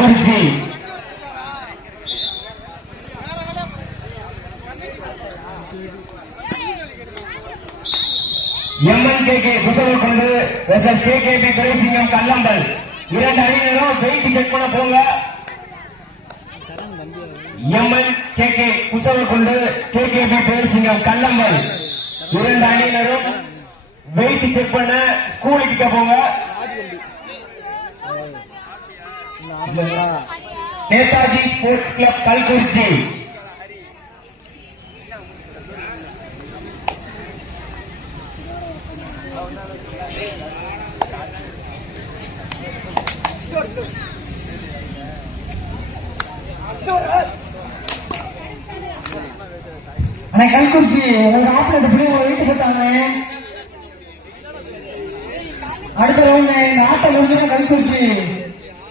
Kalkurichi MN K K Kusavakondu versus K K P Duraisingam Kallambal. இரண்டு அணியினரும் wait check பண்ண போங்க. MN K K Kusavakondu K K P Duraisingam Kallambal. இரண்டு அணியினரும் wait check பண்ண ஸ்கூலுக்கு போங்க. Netaji sports club Kalkurichi. அண்ணா கல்குறிச்சி உங்க ஆப்பிள் பிள்ளைங்க வீட்டு போட்டாங்க. அடுத்த ரவுண்ட் இந்த ஆட்டை வந்து கல்குறிச்சி.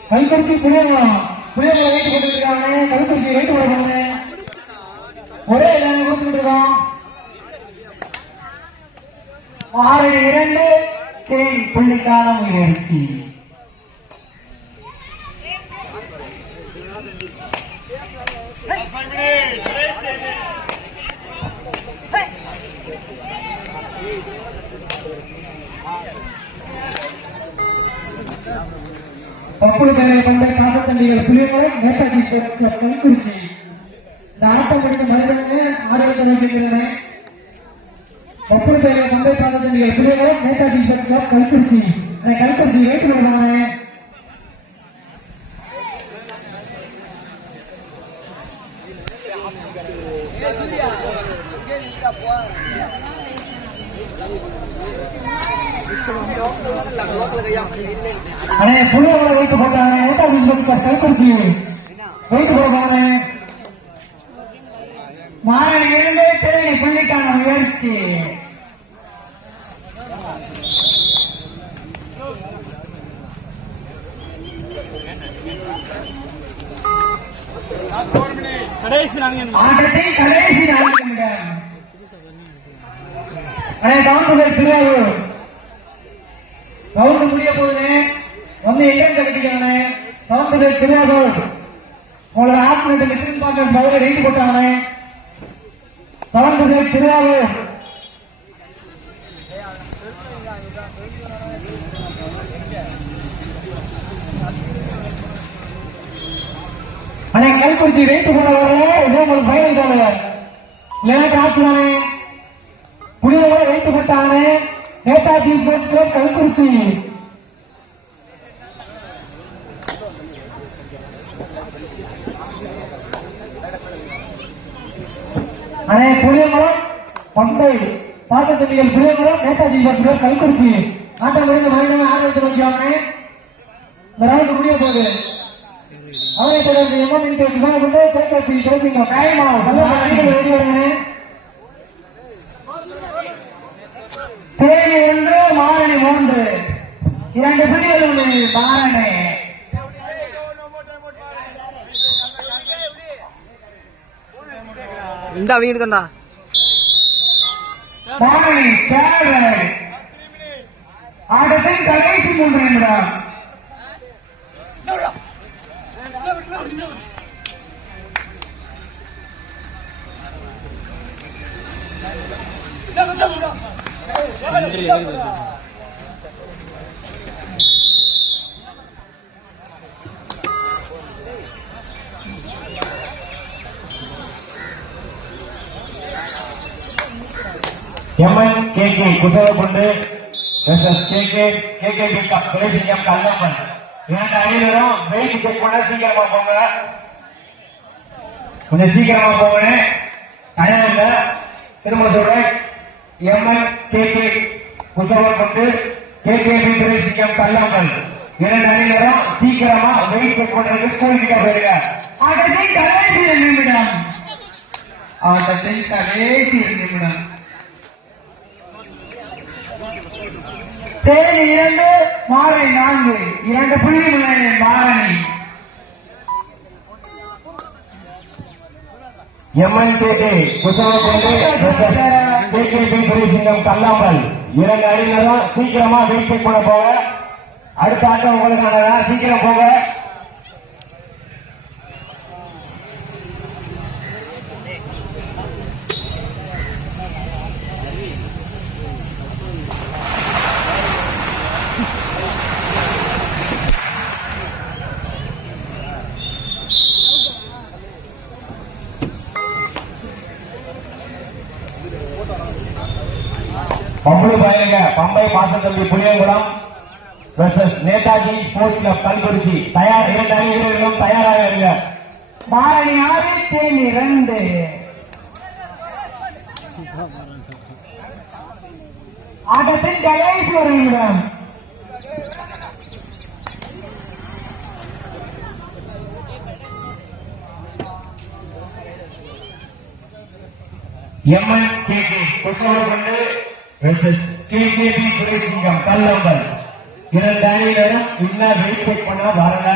கைப்பற்றி புளியங்குளம் புளியங்குளம் வைத்துக் கொண்டிருக்காங்க கைப்பற்றி வைத்து வீட்டு போடுறாங்க ஒரே இடம் கொடுத்துட்டு இருக்கோம் ஆறு இரண்டு. தேன் புள்ளிக்கான முயற்சி. Thank you. பப்புளு பேரை கொண்ட காசத்தண்டிகள் புலியங்குளம் நேதாஜி ஸ்போர்ட்ஸ் கிளப் கல்குறிச்சி இந்த ஆட்டம் முடிந்த மனிதனே ஆரோக்கியத்தை நோக்கிக்கிறேன் பப்புளு பேரை கொண்ட காசத்தண்டிகள் புலியங்குளம் நேதாஜி ஸ்போர்ட்ஸ் கிளப் கல்குறிச்சி அந்த கல்குறிச்சி வெயிட் பண்ணுவாங்க அண்ணே புலியங்குளம் வெயிட் போட்டாங்க Netaji sports club Kalkurichi weight போடுவாங்க மாறன் இரண்டு தேனி புள்ளிக்கான முயற்சி. கடைசி நான்கு நிமிடம் அண்ணே சவுண்ட் திருவாரூர். சவுண்ட் முடிய போகுது வந்து எட்டம் கட்டிக்கானே சவுண்ட் திருவாரூர். உங்களோட ஆத்மீக மிஷன் பார்க்க பதில ரெண்டு போட்டாங்க சவுண்ட் திருவாரூர். அண்ணே கல்குறிச்சி வெயிட் போனவர இதே உங்களுக்கு ஃபைனல் தானே? இல்லைன்னா காட்சி தானே? புளியோட நேதாஜி ஸ்போர்ட்ஸ் கிளப் கல்குறிச்சி அண்ணே புளியங்குளம் பம்பை பாசத்தண்டிகள் புளியங்குளம் நேதாஜி ஸ்போர்ட்ஸ் கல்குறிச்சி ஆட்டம் முடிந்த மறுபடியும் ஆரோக்கியத்தை நோக்கியாங்க இந்த ரவுண்ட் முடிய போகுது அவரை தொடர்ந்து எம்எம் இன்றைய கிசான கொண்டு தொலைக்காட்சி பேசுங்க டைம் ஆகும் நல்ல வெளியே ஓடி வருங்க தேனி ஒன்று மாரணி மூன்று. இரண்டு உள்ளது மாரணி இந்த அவங்க இருக்கண்டா மாரணி தேவை ஆட்டத்தின் கடைசி மூன்று நிமிடம். MN K K K K K K P Duraisingam Kallambal இரண்டு அணியினரும் வெயிட் செக் பண்ண சீக்கிரமா போங்க. கொஞ்சம் சீக்கிரமா போங்க. டயம் இல்ல திரும்ப சொல்றேன். MN K K Kusavakondu K K P Duraisingam Kallambal இரண்டு அணியினரும் சீக்கிரமா வெயிட் செக் பண்றதுக்கு ஸ்கூல் கிட்ட போயிருங்க. ஆட்டத்தின் கடைசி நிமிடம். ஆட்டத்தின் கடைசி நிமிடம். தேனி இரண்டு மாலை நான்கு. இரண்டு புள்ளி முன்னணி மாரணி. MN K K Kusavakondu versus K Kallambal இரண்டு அணியினரும் சீக்கிரமா வெயிட் செக் பண்ண போங்க அடுத்த ஆட்டம் உங்களுக்கு சீக்கிரம் போக. பம்பளு பயலுங்க பம்பை பாசத்தம்பி Puliyankulam versus Netaji sports club Kalkurichi. தயார் இரண்டு அணி வீரர்களும் தயாராக இருங்க. தாரணி ஆறு தேனி ரெண்டு ஆட்டத்தின் கடைசி ஒரு நிமிடம். எம்என் கே கே குசவரப்பண்டு வெர்சஸ் கே துரைசிங்கம் கல்லம்பல் இரண்டு அணியினரும் இன்னும் வெயிட் பண்ண வரல.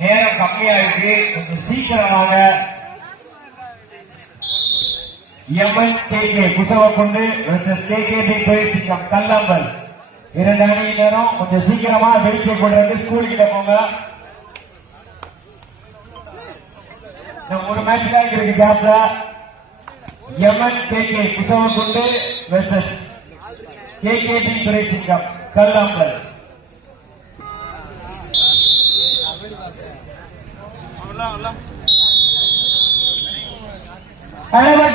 நேரம் கம்மியா இருக்கு கொஞ்சம் சீக்கிரமாக எம்என் கே கே குசவரப்பண்டு வெர்சஸ் கே துரைசிங்கம் கல்லம்பல் இரண்டு அணியினரும் கொஞ்சம் சீக்கிரமா வெயிட் பண்றது ஸ்கூல் கிட்ட போங்க. ஒரு மேட்ச் தான் இருக்கு கேப்ல. MN K K குசவகுண்டு versus K K K K P Duraisingam Kallambal களமட்டம்